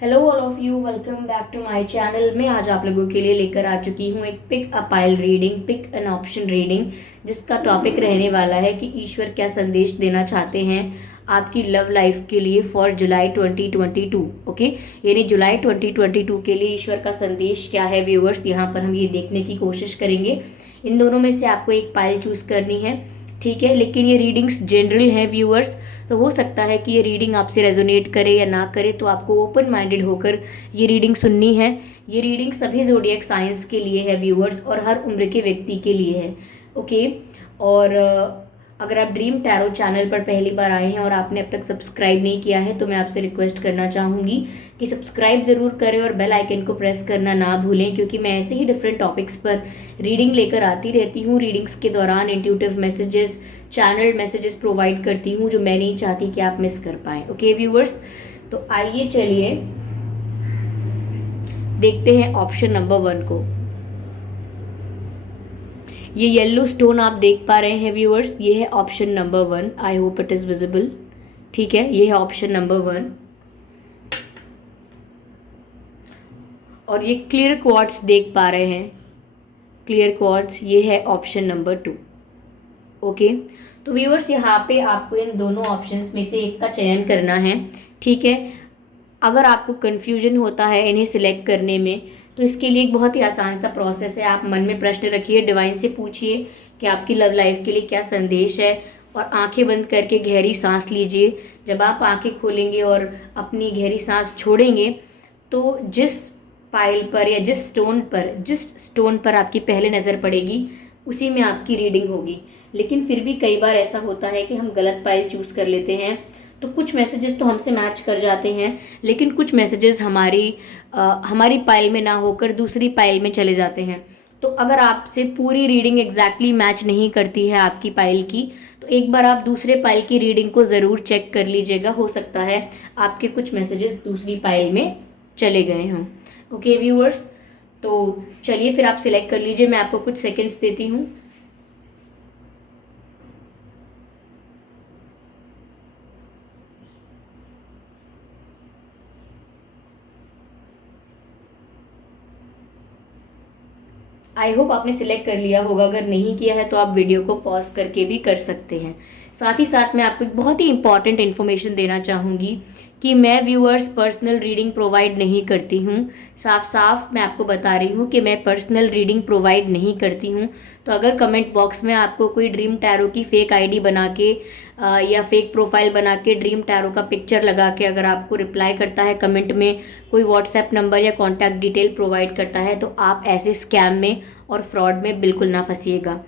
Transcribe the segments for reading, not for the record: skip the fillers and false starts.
Hello all of you, welcome back to my channel. मैं आज आप लोगों के लिए लेकर आ चुकी हूँ एक pick a pile reading, pick an option reading, जिसका टॉपिक रहने वाला है कि ईश्वर क्या संदेश देना चाहते हैं आपकी लव लाइफ के लिए फॉर जुलाई 2022। ओके, यानी जुलाई 2022 के लिए ईश्वर का संदेश क्या है व्यूअर्स, यहाँ पर हम ये देखने की कोशिश करेंगे। इन दोनों में से आपको एक पाइल चूज करनी है, ठीक है। लेकिन ये रीडिंग्स जनरल हैं व्यूअर्स, तो हो सकता है कि ये रीडिंग आपसे रेजोनेट करे या ना करे, तो आपको ओपन माइंडेड होकर ये रीडिंग सुननी है। ये रीडिंग सभी ज़ोडिएक साइंस के लिए है व्यूअर्स, और हर उम्र के व्यक्ति के लिए है। ओके, और अगर आप ड्रीम टैरो चैनल पर पहली बार आए हैं और आपने अब तक सब्सक्राइब नहीं किया है, तो मैं आपसे रिक्वेस्ट करना चाहूँगी कि सब्सक्राइब ज़रूर करें और बेल आइकन को प्रेस करना ना भूलें, क्योंकि मैं ऐसे ही डिफरेंट टॉपिक्स पर रीडिंग लेकर आती रहती हूँ। रीडिंग्स के दौरान intuitive messages, channel messages provide करती हूँ, जो मैं नहीं चाहती कि आप मिस कर पाएँ। ओके व्यूअर्स, तो आइए चलिए देखते हैं ऑप्शन नंबर 1 को। ये येलो स्टोन आप देख पा रहे हैं व्यूअर्स, ये है option number 1। I hope it is visible. ठीक है, ये है ऑप्शन नंबर 1। और ये क्लियर क्वार्ट्स देख पा रहे हैं, क्लियर क्वार्ट्स, ये है ऑप्शन नंबर 2। ओके, तो व्यूअर्स यहाँ पे आपको इन दोनों ऑप्शंस में से एक का चयन करना है, ठीक है। अगर आपको कन्फ्यूजन होता है इन्हें सिलेक्ट करने में, तो इसके लिए एक बहुत ही आसान सा प्रोसेस है। आप मन में प्रश्न रखिए, डिवाइन से पूछिए कि आपकी लव लाइफ के लिए क्या संदेश है, और आंखें बंद करके गहरी सांस लीजिए। जब आप आंखें खोलेंगे और अपनी गहरी सांस छोड़ेंगे, तो जिस पाइल पर या जिस स्टोन पर आपकी पहले नज़र पड़ेगी, उसी में आपकी रीडिंग होगी। लेकिन फिर भी कई बार ऐसा होता है कि हम गलत पाइल चूज़ कर लेते हैं, तो कुछ मैसेजेस तो हमसे मैच कर जाते हैं, लेकिन कुछ मैसेजेस हमारी पाइल में ना होकर दूसरी पाइल में चले जाते हैं। तो अगर आपसे पूरी रीडिंग एग्जैक्टली मैच नहीं करती है आपकी पाइल की, तो एक बार आप दूसरे पाइल की रीडिंग को ज़रूर चेक कर लीजिएगा। हो सकता है आपके कुछ मैसेजेस दूसरी पाइल में चले गए हों। ओके व्यूअर्स, तो चलिए फिर आप सिलेक्ट कर लीजिए। मैं आपको कुछ सेकेंड्स देती हूँ। आई होप आपने सिलेक्ट कर लिया होगा। अगर नहीं किया है तो आप वीडियो को पॉज करके भी कर सकते हैं। साथ ही साथ मैं आपको एक बहुत ही इंपॉर्टेंट इन्फॉर्मेशन देना चाहूँगी कि मैं व्यूअर्स पर्सनल रीडिंग प्रोवाइड नहीं करती हूँ। साफ साफ मैं आपको बता रही हूँ कि मैं पर्सनल रीडिंग प्रोवाइड नहीं करती हूँ। तो अगर कमेंट बॉक्स में आपको कोई ड्रीम टैरो की फेक आईडी बना के या फेक प्रोफाइल बना के ड्रीम टैरो का पिक्चर लगा के अगर आपको रिप्लाई करता है कमेंट में, कोई व्हाट्सएप नंबर या कॉन्टैक्ट डिटेल प्रोवाइड करता है, तो आप ऐसे स्कैम में और फ्रॉड में बिल्कुल ना फंसिएगा।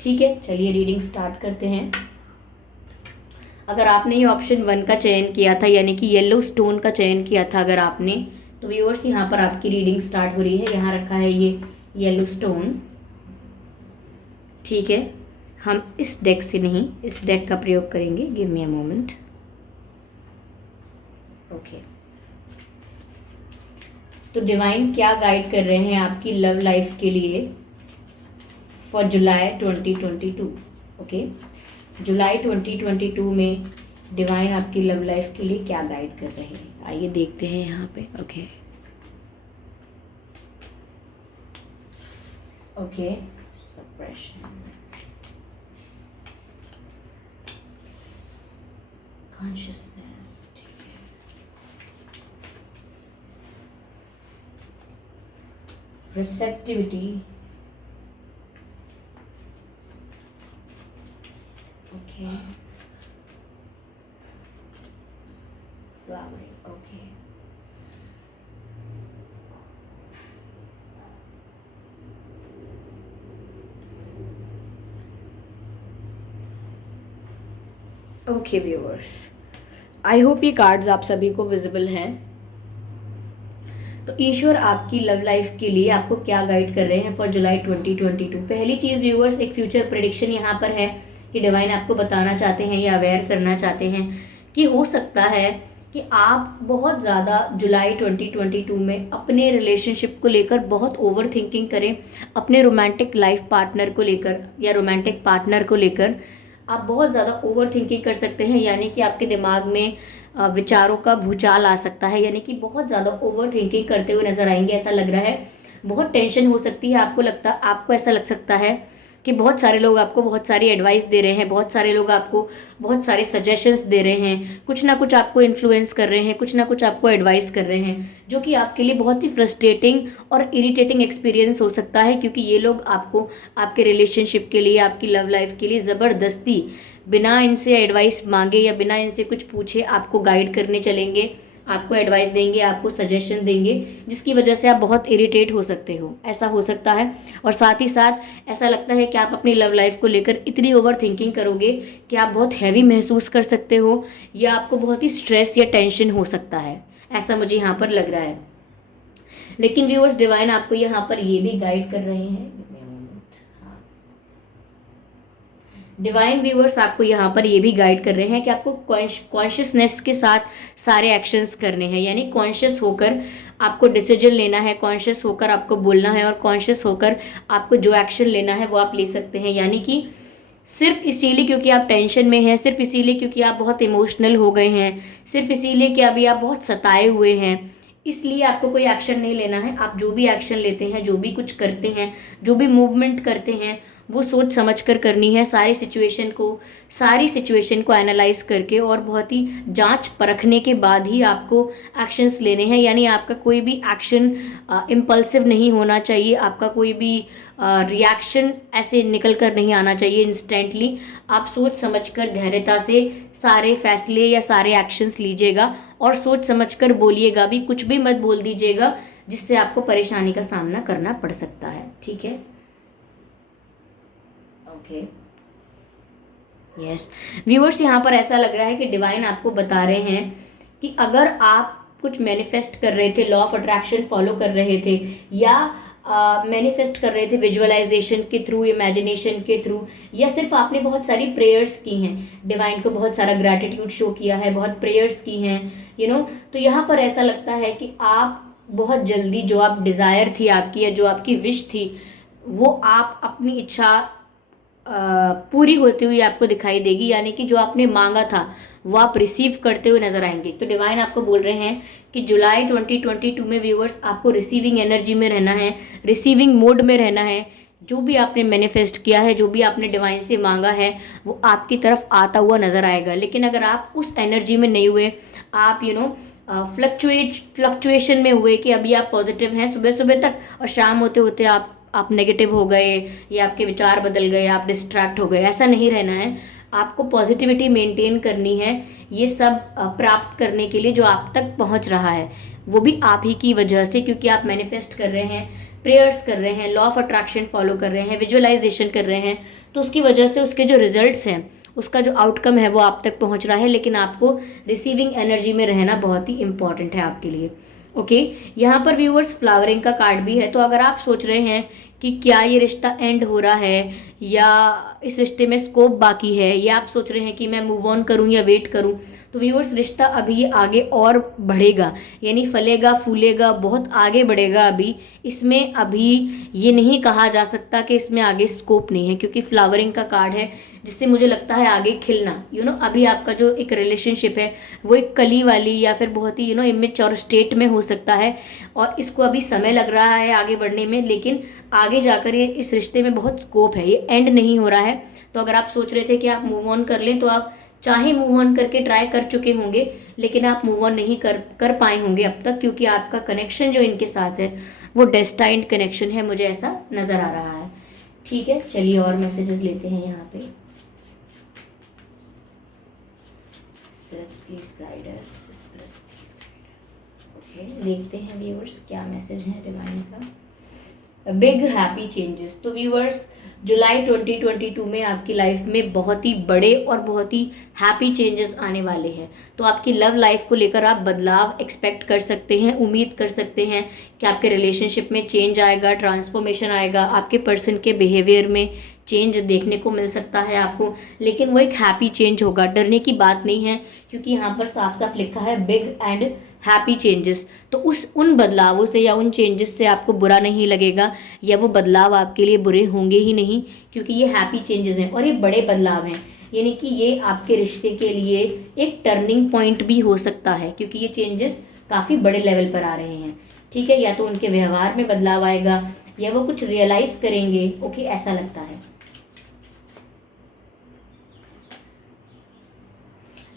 ठीक है, चलिए रीडिंग स्टार्ट करते हैं। अगर आपने ये ऑप्शन 1 का चयन किया था, यानी कि येलो स्टोन का चयन किया था अगर आपने, तो व्यूअर्स यहाँ पर आपकी रीडिंग स्टार्ट हो रही है। यहाँ रखा है ये येलो स्टोन, ठीक है। हम इस डेक से नहीं, इस डेक का प्रयोग करेंगे। Give me a moment. Okay, तो डिवाइन क्या गाइड कर रहे हैं आपकी लव लाइफ के लिए फॉर जुलाई 2022। ओके, जुलाई 2022 में डिवाइन आपकी लव लाइफ के लिए क्या गाइड कर रहे हैं, आइए देखते हैं यहाँ पे। ओके ओके, सप्रेशन, कॉन्शियसनेस, ठीक है, receptivity, okay, flowering, okay, okay viewers, I hope ये कार्ड्स आप सभी को विजिबल हैं। तो ईश्वर आपकी लव लाइफ के लिए आपको क्या गाइड कर रहे हैं फॉर जुलाई 2022। पहली चीज़ व्यूअर्स, एक फ्यूचर प्रेडिक्शन यहाँ पर है कि डिवाइन आपको बताना चाहते हैं या अवेयर करना चाहते हैं कि हो सकता है कि आप बहुत ज़्यादा जुलाई 2022 में अपने रिलेशनशिप को लेकर बहुत ओवर थिंकिंग करें। अपने रोमांटिक लाइफ पार्टनर को लेकर या रोमांटिक पार्टनर को लेकर आप बहुत ज़्यादा ओवर थिंकिंग कर सकते हैं, यानी कि आपके दिमाग में विचारों का भूचाल आ सकता है, यानी कि बहुत ज़्यादा ओवर थिंकिंग करते हुए नजर आएंगे, ऐसा लग रहा है। बहुत टेंशन हो सकती है, आपको ऐसा लग सकता है कि बहुत सारे लोग आपको बहुत सारी एडवाइस दे रहे हैं, बहुत सारे लोग आपको बहुत सारे सजेशंस दे रहे हैं, कुछ ना कुछ आपको इन्फ्लुएंस कर रहे हैं, कुछ ना कुछ आपको एडवाइस कर रहे हैं, जो कि आपके लिए बहुत ही फ्रस्ट्रेटिंग और इरिटेटिंग एक्सपीरियंस हो सकता है, क्योंकि ये लोग आपको आपके रिलेशनशिप के लिए, आपकी लव लाइफ के लिए ज़बरदस्ती बिना इनसे एडवाइस मांगे या बिना इनसे कुछ पूछे आपको गाइड करने चलेंगे, आपको एडवाइस देंगे, आपको सजेशन देंगे, जिसकी वजह से आप बहुत इरिटेट हो सकते हो, ऐसा हो सकता है। और साथ ही साथ ऐसा लगता है कि आप अपनी लव लाइफ को लेकर इतनी ओवर थिंकिंग करोगे कि आप बहुत हैवी महसूस कर सकते हो, या आपको बहुत ही स्ट्रेस या टेंशन हो सकता है, ऐसा मुझे यहाँ पर लग रहा है। लेकिन व्यूअर्स, डिवाइन आपको यहाँ पर ये भी गाइड कर रहे हैं, डिवाइन व्यूअर्स आपको यहाँ पर ये भी गाइड कर रहे हैं कि आपको कॉन्शियसनेस के साथ सारे एक्शंस करने हैं, यानी कॉन्शियस होकर आपको डिसीजन लेना है, कॉन्शियस होकर आपको बोलना है, और कॉन्शियस होकर आपको जो एक्शन लेना है वो आप ले सकते हैं। यानी कि सिर्फ इसीलिए क्योंकि आप टेंशन में हैं, सिर्फ इसीलिए क्योंकि आप बहुत इमोशनल हो गए हैं, सिर्फ इसीलिए कि अभी आप बहुत सताए हुए हैं, इसलिए आपको कोई एक्शन नहीं लेना है। आप जो भी एक्शन लेते हैं, जो भी कुछ करते हैं, जो भी मूवमेंट करते हैं, वो सोच समझ कर करनी है, सारी सिचुएशन को एनालाइज करके और बहुत ही जांच परखने के बाद ही आपको एक्शंस लेने हैं। यानी आपका कोई भी एक्शन इम्पल्सिव नहीं होना चाहिए, आपका कोई भी रिएक्शन ऐसे निकल कर नहीं आना चाहिए इंस्टेंटली। आप सोच समझकर धैर्यता से सारे फैसले या सारे एक्शंस लीजिएगा, और सोच समझकर बोलिएगा भी, कुछ भी मत बोल दीजिएगा जिससे आपको परेशानी का सामना करना पड़ सकता है। ठीक है, ओके, यस व्यूअर्स, यहाँ पर ऐसा लग रहा है कि डिवाइन आपको बता रहे हैं कि अगर आप कुछ मैनिफेस्ट कर रहे थे, लॉ ऑफ अट्रैक्शन फॉलो कर रहे थे, या मैनिफेस्ट कर रहे थे विजुअलाइजेशन के थ्रू, इमेजिनेशन के थ्रू, या सिर्फ आपने बहुत सारी प्रेयर्स की हैं, डिवाइन को बहुत सारा ग्रैटिट्यूड शो किया है, बहुत प्रेयर्स की हैं, तो यहाँ पर ऐसा लगता है कि आप बहुत जल्दी जो आप डिज़ायर थी आपकी, या जो आपकी विश थी, वो आप अपनी इच्छा पूरी होती हुई आपको दिखाई देगी। यानी कि जो आपने मांगा था वो आप रिसीव करते हुए नजर आएंगे। तो डिवाइन आपको बोल रहे हैं कि जुलाई 2022 में व्यूअर्स आपको रिसीविंग एनर्जी में रहना है, रिसीविंग मोड में रहना है। जो भी आपने मैनिफेस्ट किया है, जो भी आपने डिवाइन से मांगा है, वो आपकी तरफ आता हुआ नजर आएगा। लेकिन अगर आप उस एनर्जी में नहीं हुए, आप फ्लक्चुएशन में हुए कि अभी आप पॉजिटिव हैं सुबह सुबह तक, और शाम होते होते आप नेगेटिव हो गए, या आपके विचार बदल गए, आप डिस्ट्रैक्ट हो गए, ऐसा नहीं रहना है। आपको पॉजिटिविटी मेंटेन करनी है। ये सब प्राप्त करने के लिए जो आप तक पहुंच रहा है वो भी आप ही की वजह से, क्योंकि आप मैनिफेस्ट कर रहे हैं, प्रेयर्स कर रहे हैं, लॉ ऑफ अट्रैक्शन फॉलो कर रहे हैं, विजुअलाइजेशन कर रहे हैं, तो उसकी वजह से उसके जो रिजल्ट्स हैं, उसका जो आउटकम है वो आप तक पहुंच रहा है। लेकिन आपको रिसीविंग एनर्जी में रहना बहुत ही इंपॉर्टेंट है आपके लिए। ओके, यहाँ पर व्यूअर्स फ्लावरिंग का कार्ड भी है। तो अगर आप सोच रहे हैं कि क्या ये रिश्ता एंड हो रहा है, या इस रिश्ते में स्कोप बाकी है, या आप सोच रहे हैं कि मैं मूव ऑन करूं या वेट करूं, तो व्यूअर्स रिश्ता अभी ये आगे और बढ़ेगा, यानी फलेगा फूलेगा, बहुत आगे बढ़ेगा। अभी इसमें अभी ये नहीं कहा जा सकता कि इसमें आगे स्कोप नहीं है, क्योंकि फ्लावरिंग का कार्ड है, जिससे मुझे लगता है आगे खिलना। अभी आपका जो एक रिलेशनशिप है वो एक कली वाली या फिर बहुत ही इमेच्योर स्टेट में हो सकता है, और इसको अभी समय लग रहा है आगे बढ़ने में, लेकिन आगे जाकर ये इस रिश्ते में बहुत स्कोप है, ये एंड नहीं हो रहा है। तो अगर आप सोच रहे थे कि आप मूव ऑन कर लें, तो आप चाहे मूव ऑन करके ट्राई कर चुके होंगे, लेकिन आप मूव ऑन नहीं कर पाए होंगे अब तक, क्योंकि आपका कनेक्शन जो इनके साथ है वो डेस्टाइन्ड कनेक्शन है, मुझे ऐसा नजर आ रहा है। ठीक है, चलिए और मैसेजेस लेते हैं यहाँ पे। Spirits please guide us, spirits please guide us. Okay, देखते हैं व्यूअर्स क्या मैसेज है डिवाइन का। Big happy changes. तो व्यूअर्स, जुलाई 2022 में आपकी लाइफ में बहुत ही बड़े और बहुत ही हैप्पी चेंजेस आने वाले हैं। तो आपकी लव लाइफ को लेकर आप बदलाव एक्सपेक्ट कर सकते हैं, उम्मीद कर सकते हैं कि आपके रिलेशनशिप में चेंज आएगा, ट्रांसफॉर्मेशन आएगा, आपके पर्सन के बिहेवियर में चेंज देखने को मिल सकता है आपको, लेकिन वो एक हैप्पी चेंज होगा, डरने की बात नहीं है, क्योंकि यहाँ पर साफ साफ लिखा है बिग एंड हैप्पी चेंजेस। तो उन बदलावों से या उन चेंजेस से आपको बुरा नहीं लगेगा, या वो बदलाव आपके लिए बुरे होंगे ही नहीं, क्योंकि ये हैप्पी चेंजेस हैं और ये बड़े बदलाव हैं। यानी कि ये आपके रिश्ते के लिए एक टर्निंग पॉइंट भी हो सकता है, क्योंकि ये चेंजेस काफ़ी बड़े लेवल पर आ रहे हैं। ठीक है, या तो उनके व्यवहार में बदलाव आएगा या वो कुछ रियलाइज करेंगे। ओके, ऐसा लगता है।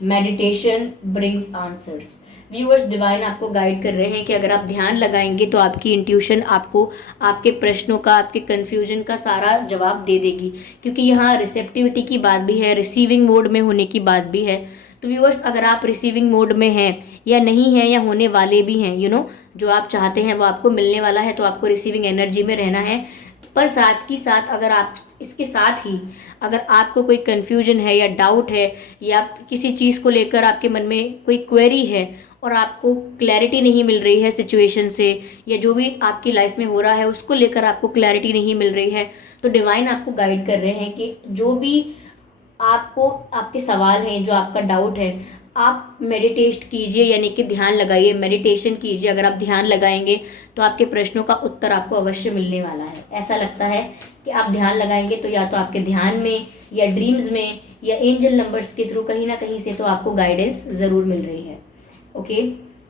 Meditation brings answers. Viewers, divine आपको गाइड कर रहे हैं कि अगर आप ध्यान लगाएंगे तो आपकी इंट्यूशन आपको आपके प्रश्नों का, आपके कंफ्यूजन का सारा जवाब दे देगी, क्योंकि यहाँ रिसेप्टिविटी की बात भी है, रिसीविंग मोड में होने की बात भी है। तो व्यूअर्स, अगर आप रिसीविंग मोड में हैं या नहीं हैं या होने वाले भी हैं, जो आप चाहते हैं वो आपको मिलने वाला है, तो आपको रिसीविंग एनर्जी में रहना है। पर साथ ही साथ अगर आप इसके साथ ही अगर आपको कोई कन्फ्यूजन है या डाउट है या किसी चीज़ को लेकर आपके मन में कोई क्वेरी है और आपको क्लैरिटी नहीं मिल रही है सिचुएशन से, या जो भी आपकी लाइफ में हो रहा है उसको लेकर आपको क्लैरिटी नहीं मिल रही है, तो डिवाइन आपको गाइड कर रहे हैं कि जो भी आपको आपके सवाल हैं, जो आपका डाउट है, आप मेडिटेट कीजिए, यानी कि ध्यान लगाइए, मेडिटेशन कीजिए। अगर आप ध्यान लगाएंगे तो आपके प्रश्नों का उत्तर आपको अवश्य मिलने वाला है। ऐसा लगता है कि आप ध्यान लगाएंगे तो या तो आपके ध्यान में या ड्रीम्स में या एंजल नंबर्स के थ्रू कहीं ना कहीं से तो आपको गाइडेंस ज़रूर मिल रही है। Okay,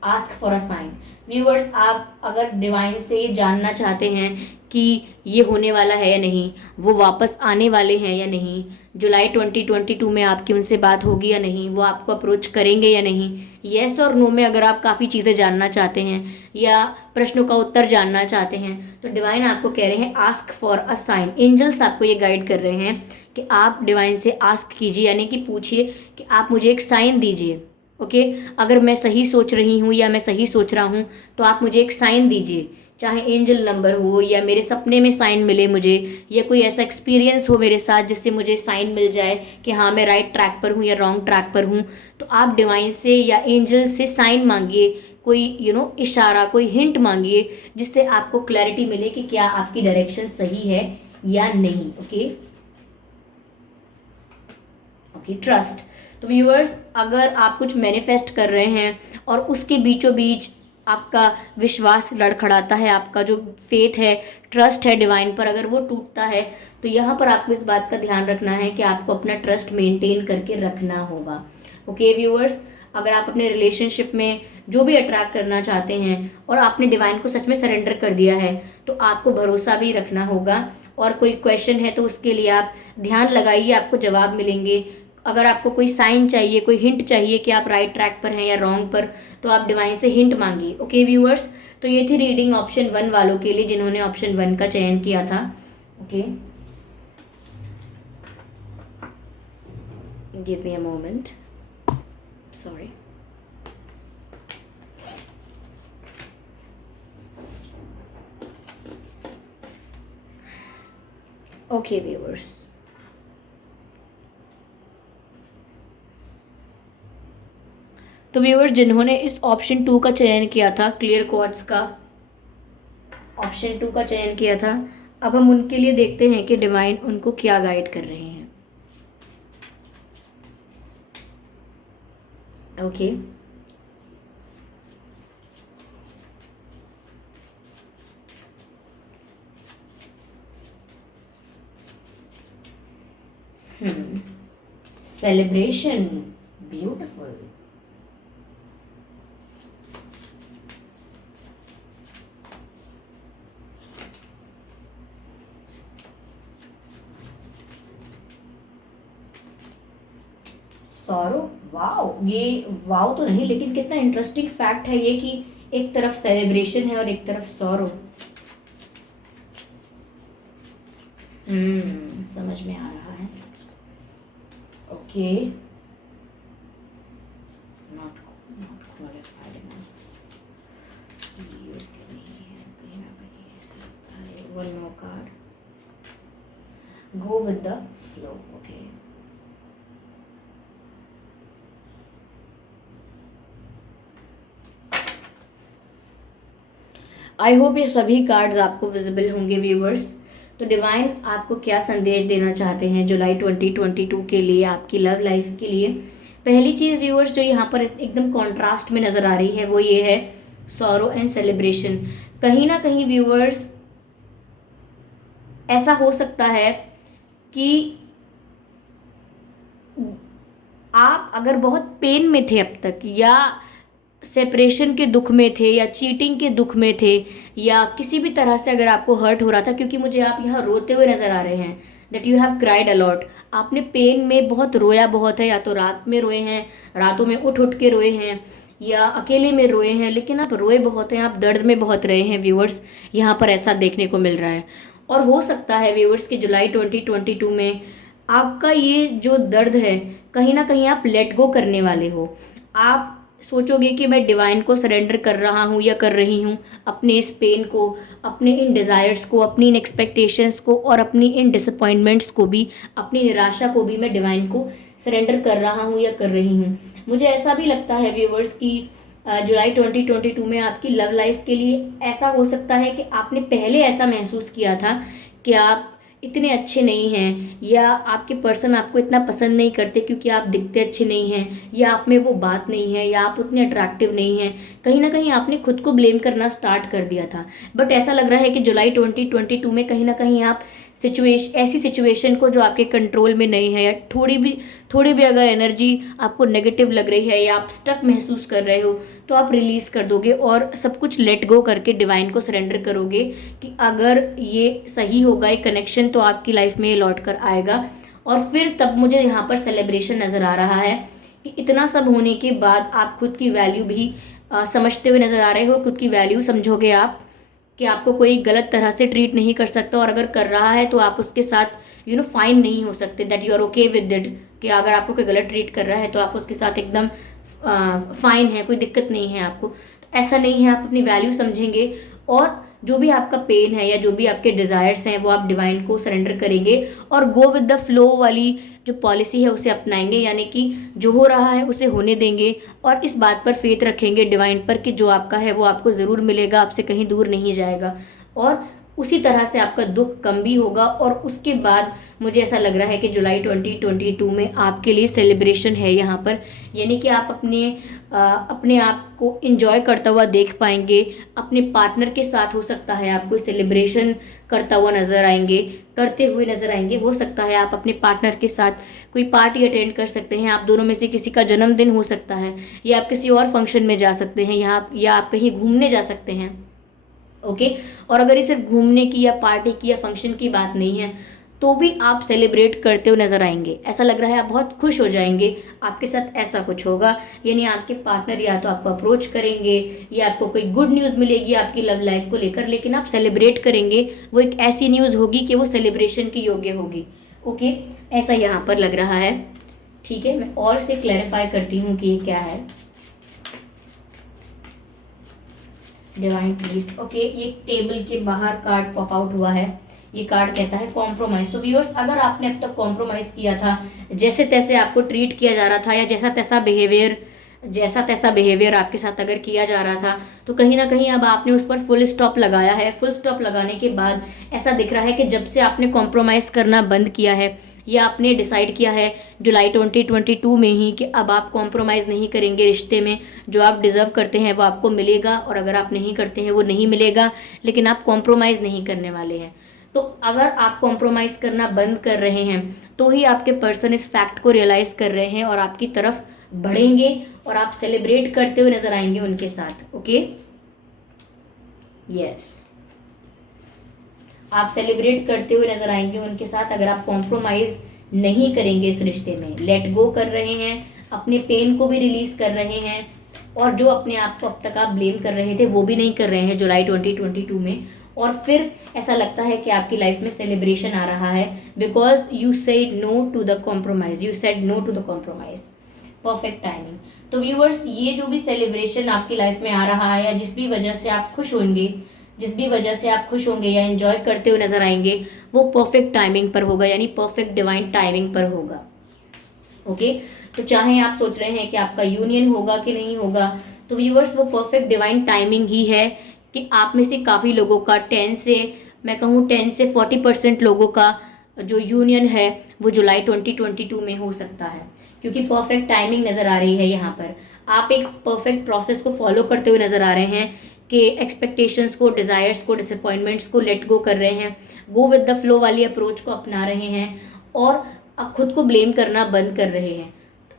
ask for a sign. Viewers, आप अगर डिवाइन से जानना चाहते हैं कि ये होने वाला है या नहीं, वो वापस आने वाले हैं या नहीं, जुलाई 2022 में आपकी उनसे बात होगी या नहीं, वो आपको अप्रोच करेंगे या नहीं, येस और नो में अगर आप काफ़ी चीज़ें जानना चाहते हैं या प्रश्नों का उत्तर जानना चाहते हैं, तो डिवाइन आपको कह रहे हैं ask for a sign. Angels आपको ये गाइड कर रहे हैं कि आप डिवाइन से आस्क कीजिए, यानी कि पूछिए कि आप मुझे एक साइन दीजिए। ओके, अगर मैं सही सोच रही हूँ या मैं सही सोच रहा हूँ तो आप मुझे एक साइन दीजिए, चाहे एंजल नंबर हो या मेरे सपने में साइन मिले मुझे, या कोई ऐसा एक्सपीरियंस हो मेरे साथ जिससे मुझे साइन मिल जाए कि हाँ मैं राइट ट्रैक पर हूँ या रॉन्ग ट्रैक पर हूँ। तो आप डिवाइन से या एंजल से साइन मांगिए, कोई इशारा, कोई हिंट मांगिए, जिससे आपको क्लैरिटी मिले कि क्या आपकी डायरेक्शन सही है या नहीं। Okay okay, trust. तो व्यूअर्स, अगर आप कुछ मैनिफेस्ट कर रहे हैं और उसके बीचों बीच आपका विश्वास लड़खड़ाता है, आपका जो फेथ है, ट्रस्ट है डिवाइन पर, अगर वो टूटता है, तो यहाँ पर आपको इस बात का ध्यान रखना है कि आपको अपना ट्रस्ट मेंटेन करके रखना होगा। ओके व्यूअर्स, अगर आप अपने रिलेशनशिप में जो भी अट्रैक्ट करना चाहते हैं और आपने डिवाइन को सच में सरेंडर कर दिया है, तो आपको भरोसा भी रखना होगा। और कोई क्वेश्चन है तो उसके लिए आप ध्यान लगाइए, आपको जवाब मिलेंगे। अगर आपको कोई साइन चाहिए, कोई हिंट चाहिए कि आप राइट ट्रैक पर हैं या रॉन्ग पर, तो आप डिवाइन से हिंट मांगिए। ओके व्यूअर्स, तो ये थी रीडिंग ऑप्शन 1 वालों के लिए जिन्होंने ऑप्शन 1 का चयन किया था। Okay, give me a moment, sorry. Okay viewers, तो व्यूअर्स जिन्होंने इस ऑप्शन 2 का चयन किया था, क्लियर क्वार्ट्ज का ऑप्शन 2 का चयन किया था, अब हम उनके लिए देखते हैं कि डिवाइन उनको क्या गाइड कर रहे हैं। Okay, celebration, beautiful. Sorrow, wow, ये वाओ तो नहीं, लेकिन कितना इंटरेस्टिंग फैक्ट है ये कि एक तरफ सेलिब्रेशन है और एक तरफ सॉरो। समझ में आ रहा है। Okay, not not qualified enough. One more card, go with the flow. Okay, I hope ये सभी कार्ड्स आपको विजिबल होंगे व्यूवर्स। तो डिवाइन आपको क्या संदेश देना चाहते हैं जुलाई 2022 के लिए, आपकी लव लाइफ के लिए। पहली चीज़ व्यूवर्स जो यहाँ पर एकदम कॉन्ट्रास्ट में नज़र आ रही है वो ये है सॉरो एंड सेलिब्रेशन। कहीं ना कहीं व्यूवर्स ऐसा हो सकता है कि आप अगर बहुत पेन में थे अब तक, या सेपरेशन के दुख में थे, या चीटिंग के दुख में थे, या किसी भी तरह से अगर आपको हर्ट हो रहा था, क्योंकि मुझे आप यहाँ रोते हुए नजर आ रहे हैं, that you have cried a lot, आपने पेन में बहुत रोया बहुत है, या तो रात में रोए हैं, रातों में उठ उठ के रोए हैं, या अकेले में रोए हैं, लेकिन आप रोए बहुत हैं, आप दर्द में बहुत रहे हैं व्यूअर्स, यहाँ पर ऐसा देखने को मिल रहा है। और हो सकता है व्यूअर्स कि जुलाई 2022 में आपका ये जो दर्द है, कहीं ना कहीं आप लेट गो करने वाले हो। आप सोचोगे कि मैं डिवाइन को सरेंडर कर रहा हूँ या कर रही हूँ, अपने इस पेन को, अपने इन डिज़ायर्स को, अपनी इन एक्सपेक्टेशंस को, और अपनी इन डिसअपॉइंटमेंट्स को भी, अपनी निराशा को भी मैं डिवाइन को सरेंडर कर रहा हूँ या कर रही हूँ। मुझे ऐसा भी लगता है व्यूवर्स कि जुलाई 2022 में आपकी लव लाइफ के लिए ऐसा हो सकता है कि आपने पहले ऐसा महसूस किया था कि आप इतने अच्छे नहीं हैं, या आपके पर्सन आपको इतना पसंद नहीं करते क्योंकि आप दिखते अच्छे नहीं हैं, या आप में वो बात नहीं है, या आप उतने अट्रैक्टिव नहीं हैं। कहीं ना कहीं आपने खुद को ब्लेम करना स्टार्ट कर दिया था। बट ऐसा लग रहा है कि जुलाई 2022 में कहीं ना कहीं आप ऐसी सिचुएशन को जो आपके कंट्रोल में नहीं है, या थोड़ी भी अगर एनर्जी आपको नेगेटिव लग रही है, या आप स्टक महसूस कर रहे हो, तो आप रिलीज कर दोगे और सब कुछ लेट गो करके डिवाइन को सरेंडर करोगे कि अगर ये सही होगा ये कनेक्शन, तो आपकी लाइफ में ये लौट कर आएगा। और फिर तब मुझे यहाँ पर सेलिब्रेशन नजर आ रहा है कि इतना सब होने के बाद आप खुद की वैल्यू भी समझते हुए नजर आ रहे हो। खुद की वैल्यू समझोगे आप कि आपको कोई गलत तरह से ट्रीट नहीं कर सकता, और अगर कर रहा है तो आप उसके साथ फाइन नहीं हो सकते, that you are okay with it, कि अगर आपको कोई गलत ट्रीट कर रहा है तो आप उसके साथ एकदम फाइन है, कोई दिक्कत नहीं है आपको। तो ऐसा नहीं है, आप अपनी वैल्यू समझेंगे, और जो भी आपका पेन है या जो भी आपके डिजायर्स हैं वो आप डिवाइन को सरेंडर करेंगे, और गो विद द फ्लो वाली जो पॉलिसी है उसे अपनाएंगे, यानी कि जो हो रहा है उसे होने देंगे, और इस बात पर फेथ रखेंगे डिवाइन पर कि जो आपका है वो आपको ज़रूर मिलेगा, आपसे कहीं दूर नहीं जाएगा। और उसी तरह से आपका दुख कम भी होगा। और उसके बाद मुझे ऐसा लग रहा है कि जुलाई 2022 में आपके लिए सेलिब्रेशन है यहाँ पर, यानी कि आप अपने आप को इंजॉय करता हुआ देख पाएंगे। अपने पार्टनर के साथ हो सकता है आपको सेलिब्रेशन करता हुआ नजर आएंगे, करते हुए नजर आएंगे। हो सकता है आप अपने पार्टनर के साथ कोई पार्टी अटेंड कर सकते हैं, आप दोनों में से किसी का जन्मदिन हो सकता है, या आप किसी और फंक्शन में जा सकते हैं, या आप कहीं घूमने जा सकते हैं। ओके। और अगर ये सिर्फ घूमने की या पार्टी की या फंक्शन की बात नहीं है, तो भी आप सेलिब्रेट करते हुए नजर आएंगे। ऐसा लग रहा है आप बहुत खुश हो जाएंगे, आपके साथ ऐसा कुछ होगा, यानी आपके पार्टनर या तो आपको अप्रोच करेंगे, या आपको कोई गुड न्यूज़ मिलेगी आपकी लव लाइफ को लेकर, लेकिन आप सेलिब्रेट करेंगे। वो एक ऐसी न्यूज़ होगी कि वो सेलिब्रेशन की योग्य होगी। ओके, ऐसा यहाँ पर लग रहा है। ठीक है, मैं और से क्लैरिफाई करती हूँ कि ये क्या है। Divine please. ओके, ये टेबल के बाहर कार्ड पॉप आउट हुआ है। ये कार्ड कहता है कॉम्प्रोमाइज। तो व्यूअर्स, अगर आपने अब तक कॉम्प्रोमाइज किया था, जैसे तैसे आपको ट्रीट किया जा रहा था, या जैसा तैसा बिहेवियर आपके साथ अगर किया जा रहा था, तो कहीं ना कहीं अब आपने उस पर फुल स्टॉप लगाया है। फुल स्टॉप लगाने के बाद ऐसा दिख रहा है कि जब से आपने कॉम्प्रोमाइज करना बंद किया है, या आपने डिसाइड किया है जुलाई 2022 में ही कि अब आप कॉम्प्रोमाइज़ नहीं करेंगे रिश्ते में, जो आप डिज़र्व करते हैं वो आपको मिलेगा, और अगर आप नहीं करते हैं वो नहीं मिलेगा, लेकिन आप कॉम्प्रोमाइज़ नहीं करने वाले हैं। तो अगर आप कॉम्प्रोमाइज़ करना बंद कर रहे हैं, तो ही आपके पर्सन इस फैक्ट को रियलाइज़ कर रहे हैं और आपकी तरफ बढ़ेंगे, और आप सेलिब्रेट करते हुए नजर आएंगे उनके साथ। ओके, यस, आप सेलिब्रेट करते हुए नजर आएंगे उनके साथ अगर आप कॉम्प्रोमाइज नहीं करेंगे इस रिश्ते में। लेट गो कर रहे हैं, अपने पेन को भी रिलीज कर रहे हैं, और जो अपने आप को अब तक आप ब्लेम कर रहे थे वो भी नहीं कर रहे हैं जुलाई 2022 में। और फिर ऐसा लगता है कि आपकी लाइफ में सेलिब्रेशन आ रहा है, because you said no to the compromise, you said no to the compromise. Perfect timing. तो व्यूअर्स, ये जो भी सेलिब्रेशन आपकी लाइफ में आ रहा है, या जिस भी वजह से आप खुश होंगे, या एंजॉय करते हुए नजर आएंगे, वो परफेक्ट टाइमिंग पर होगा, यानी परफेक्ट डिवाइन टाइमिंग पर होगा। ओके, तो चाहे आप सोच रहे हैं कि आपका यूनियन होगा कि नहीं होगा, तो व्यूअर्स वो परफेक्ट डिवाइन टाइमिंग ही है कि आप में से काफ़ी लोगों का 10 से 40% लोगों का जो यूनियन है वो जुलाई 2022 में हो सकता है, क्योंकि परफेक्ट टाइमिंग नज़र आ रही है यहाँ पर। आप एक परफेक्ट प्रोसेस को फॉलो करते हुए नज़र आ रहे हैं कि एक्सपेक्टेशंस को, डिज़ायर्स को, डिसअपॉइंटमेंट्स को लेट गो कर रहे हैं, गो विद द फ्लो वाली अप्रोच को अपना रहे हैं, और खुद को ब्लेम करना बंद कर रहे हैं।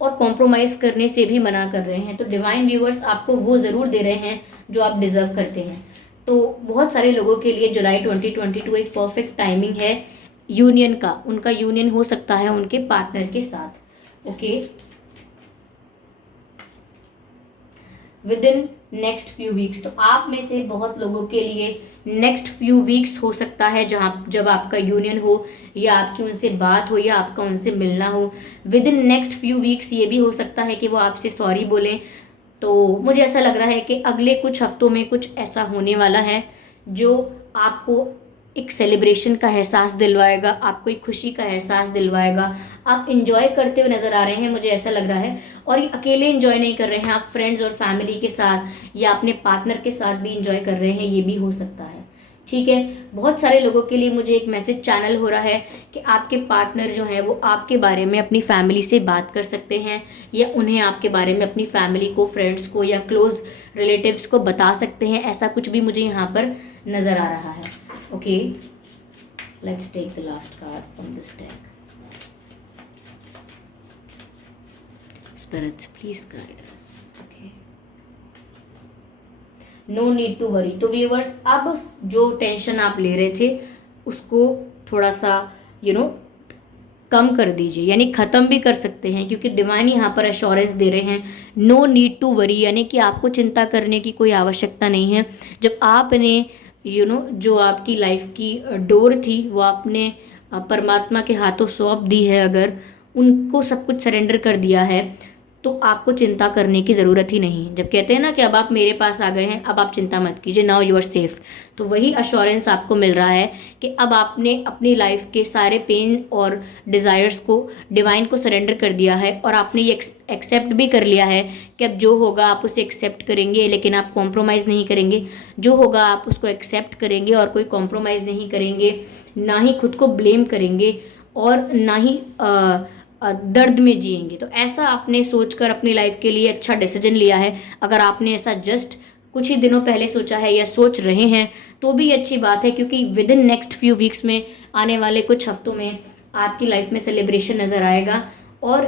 और कॉम्प्रोमाइज़ करने से भी मना कर रहे हैं। तो डिवाइन व्यूअर्स आपको वो ज़रूर दे रहे हैं जो आप डिज़र्व करते हैं। तो बहुत सारे लोगों के लिए जुलाई 2022 एक परफेक्ट टाइमिंग है यूनियन का। उनका यूनियन हो सकता है उनके पार्टनर के साथ। Okay, with in next few weeks. तो आप में से बहुत लोगों के लिए नेक्स्ट फ्यू वीक्स हो सकता है जहाँ जब आपका यूनियन हो, या आपकी उनसे बात हो, या आपका उनसे मिलना हो। With in next few weeks ये भी हो सकता है कि वो आपसे सॉरी बोलें। तो मुझे ऐसा लग रहा है कि अगले कुछ हफ्तों में कुछ ऐसा होने वाला है जो आपको एक सेलिब्रेशन का एहसास दिलवाएगा, आपको एक खुशी का एहसास दिलवाएगा। आप इंजॉय करते हुए नजर आ रहे हैं, मुझे ऐसा लग रहा है। और ये अकेले इंजॉय नहीं कर रहे हैं, आप फ्रेंड्स और फैमिली के साथ या अपने पार्टनर के साथ भी इंजॉय कर रहे हैं, ये भी हो सकता है। ठीक है, बहुत सारे लोगों के लिए मुझे एक मैसेज चैनल हो रहा है कि आपके पार्टनर जो है वो आपके बारे में अपनी फैमिली से बात कर सकते हैं, या उन्हें आपके बारे में अपनी फैमिली को, फ्रेंड्स को या क्लोज रिलेटिव्स को बता सकते हैं। ऐसा कुछ भी मुझे यहाँ पर नज़र आ रहा है। Okay, let's take the last card from this deck. Spirits please guide us. Okay, no need to worry. तो व्यूअर्स, अब जो टेंशन आप ले रहे थे उसको थोड़ा सा कम कर दीजिए, यानी ख़त्म भी कर सकते हैं, क्योंकि डिवाइन यहाँ पर एश्योरेंस दे रहे हैं नो नीड टू वरी, यानी कि आपको चिंता करने की कोई आवश्यकता नहीं है। जब आपने जो आपकी लाइफ की डोर थी वो आपने परमात्मा के हाथों सौंप दी है, अगर उनको सब कुछ सरेंडर कर दिया है, तो आपको चिंता करने की ज़रूरत ही नहीं। जब कहते हैं ना कि अब आप मेरे पास आ गए हैं, अब आप चिंता मत कीजिए, नाउ यू आर सेफ, तो वही अश्योरेंस आपको मिल रहा है कि अब आपने अपनी लाइफ के सारे पेन और डिज़ायर्स को डिवाइन को सरेंडर कर दिया है, और आपने ये एक्सेप्ट भी कर लिया है कि अब जो होगा आप उसे एक्सेप्ट करेंगे, लेकिन आप कॉम्प्रोमाइज़ नहीं करेंगे। जो होगा आप उसको एक्सेप्ट करेंगे और कोई कॉम्प्रोमाइज़ नहीं करेंगे, ना ही खुद को ब्लेम करेंगे और ना ही दर्द में जिएंगे। तो ऐसा आपने सोचकर अपनी लाइफ के लिए अच्छा डिसीजन लिया है। अगर आपने ऐसा जस्ट कुछ ही दिनों पहले सोचा है या सोच रहे हैं तो भी अच्छी बात है, क्योंकि with in next few weeks में, आने वाले कुछ हफ्तों में आपकी लाइफ में सेलिब्रेशन नज़र आएगा, और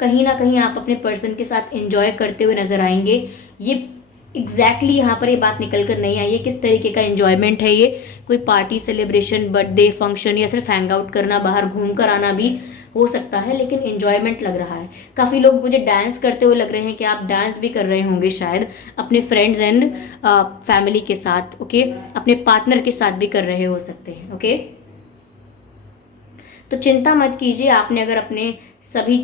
कहीं ना कहीं आप अपने पर्सन के साथ एंजॉय करते हुए नज़र आएंगे। ये एग्जैक्टली यहाँ पर ये बात निकल कर नहीं आई है किस तरीके का एंजॉयमेंट है ये। कोई पार्टी, सेलिब्रेशन, बर्थडे फंक्शन या सिर्फ हैंग आउट करना, बाहर घूम कर आना भी हो सकता है, लेकिन एंजॉयमेंट लग रहा है। काफ़ी लोग मुझे डांस करते हुए लग रहे हैं कि आप डांस भी कर रहे होंगे शायद अपने फ्रेंड्स एंड फैमिली के साथ। ओके, अपने पार्टनर के साथ भी कर रहे हो सकते हैं। ओके, तो चिंता मत कीजिए। आपने अगर अपने सभी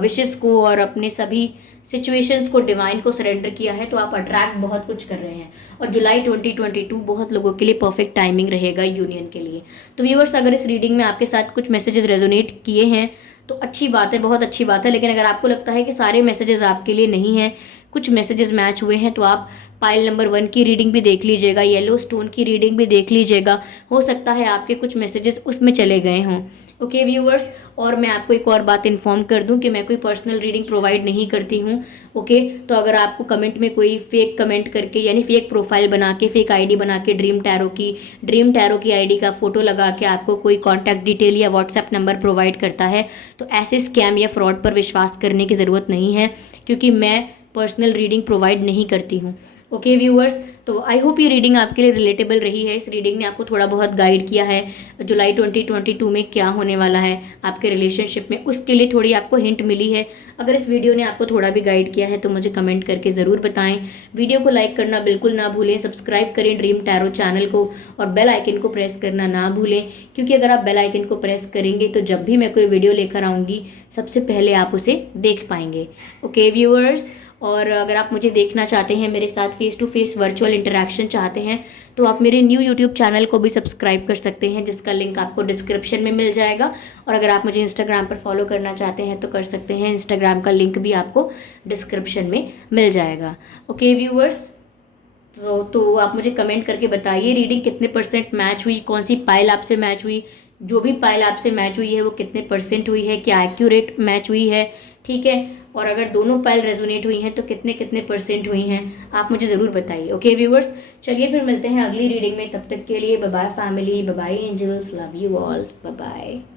विशेस को और अपने सभी सिचुएशंस को डिवाइन को सरेंडर किया है, तो आप अट्रैक्ट बहुत कुछ कर रहे हैं। और जुलाई 2022 बहुत लोगों के लिए परफेक्ट टाइमिंग रहेगा यूनियन के लिए। तो व्यूअर्स, अगर इस रीडिंग में आपके साथ कुछ मैसेजेस रेजोनेट किए हैं तो अच्छी बात है, बहुत अच्छी बात है। लेकिन अगर आपको लगता है कि सारे मैसेजेस आपके लिए नहीं हैं, कुछ मैसेजेस मैच हुए हैं, तो आप पाइल नंबर 1 की रीडिंग भी देख लीजिएगा, येलो स्टोन की रीडिंग भी देख लीजिएगा। हो सकता है आपके कुछ मैसेजेस उसमें चले गए हों। ओके व्यूअर्स, और मैं आपको एक और बात इन्फॉर्म कर दूं कि मैं कोई पर्सनल रीडिंग प्रोवाइड नहीं करती हूं। ओके, तो अगर आपको कमेंट में कोई फेक कमेंट करके, यानी फेक प्रोफाइल बना के, फेक आईडी बना के ड्रीम टैरो की आईडी का फोटो लगा के आपको कोई कॉन्टैक्ट डिटेल या व्हाट्सएप नंबर प्रोवाइड करता है, तो ऐसे स्कैम या फ्रॉड पर विश्वास करने की ज़रूरत नहीं है, क्योंकि मैं पर्सनल रीडिंग प्रोवाइड नहीं करती हूँ। ओके व्यूअर्स, तो आई होप ये रीडिंग आपके लिए रिलेटेबल रही है। इस रीडिंग ने आपको थोड़ा बहुत गाइड किया है जुलाई 2022 में क्या होने वाला है आपके रिलेशनशिप में, उसके लिए थोड़ी आपको हिंट मिली है। अगर इस वीडियो ने आपको थोड़ा भी गाइड किया है तो मुझे कमेंट करके ज़रूर बताएं। वीडियो को लाइक करना बिल्कुल ना भूलें, सब्सक्राइब करें ड्रीम टैरो चैनल को, और बेल आइकन को प्रेस करना ना भूलें, क्योंकि अगर आप बेल आइकन को प्रेस करेंगे तो जब भी मैं कोई वीडियो लेकर आऊँगी सबसे पहले आप उसे देख पाएंगे। ओके व्यूअर्स, और अगर आप मुझे देखना चाहते हैं, मेरे साथ face to face virtual interaction चाहते हैं, तो आप मेरे न्यू यूट्यूब चैनल को भी सब्सक्राइब कर सकते हैं, जिसका लिंक आपको डिस्क्रिप्शन में मिल जाएगा। और अगर आप मुझे इंस्टाग्राम पर फॉलो करना चाहते हैं तो कर सकते हैं, इंस्टाग्राम का लिंक भी आपको डिस्क्रिप्शन में मिल जाएगा। ओके व्यूअर्स, तो आप मुझे कमेंट करके बताइए रीडिंग कितने % मैच हुई, कौन सी पाइल आपसे मैच हुई, जो भी पाइल आपसे मैच हुई है वो कितने % हुई है, क्या एक्यूरेट मैच हुई है, ठीक है। और अगर दोनों पाइल रेजोनेट हुई हैं तो कितने % हुई हैं, आप मुझे ज़रूर बताइए। ओके व्यूअर्स, चलिए फिर मिलते हैं अगली रीडिंग में। तब तक के लिए bye bye family, bye bye angels, love you all, bye bye.